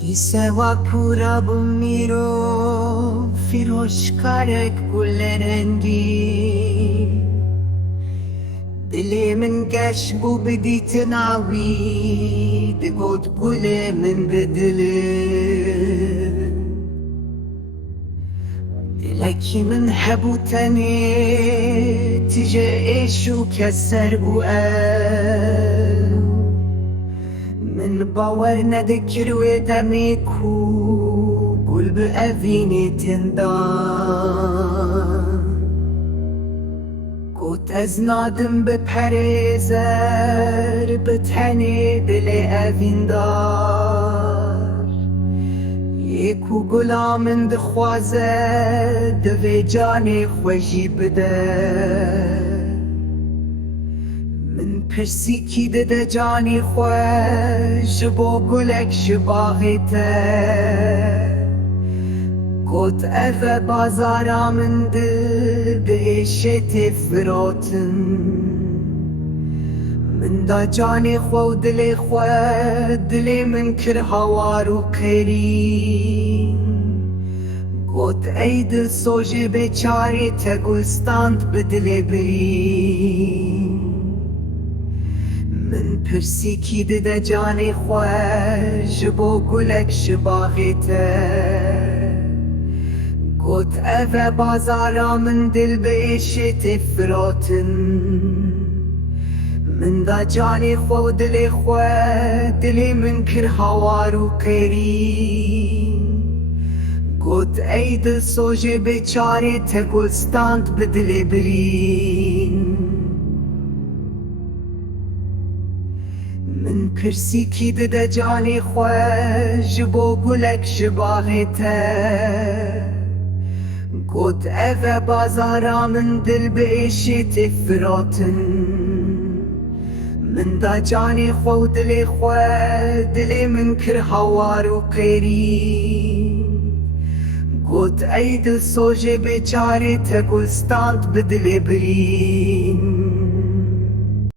Disewa pura bumiro firoşkarek gullerendi Dili min geş bu bedi nawi Digot gule min bedili Dileki min hebu teni Tije eşu keser bu el من باور ندکر و دمی کو گل به اوینی تندان گوت از نادم به پریزر به تنی دل اوین دار یکو گلامن دخوازه دوی جانی خوشی بده پرسیکی ده جانی خوش با گلک شباغیته گوت اوه بازارا من ده ایشت فراتن من دا جانی خو و دلی خو دلی من کر هوارو قیرین گوت اید سوژه بیچاری تگوستاند بدلی برین من پرسیکی ده جانی خوش با گلک شباغیته گوت اوه بازارا من دل به ایشت فراتن من دا جانی خو و دلی خو دلی من کر هوارو قیرین گوت اید سوژه بیچاری تگلستاند بدلی برین من پرسیکی ده جانی خوش با گلک شباغیته گوت اوه بازارا من دل به ایشت فراتن من دا جانی خو و دلی خو دلی من کر هوارو قیرین گوت اید سوژه بیچاری تگلستاند بدلی برین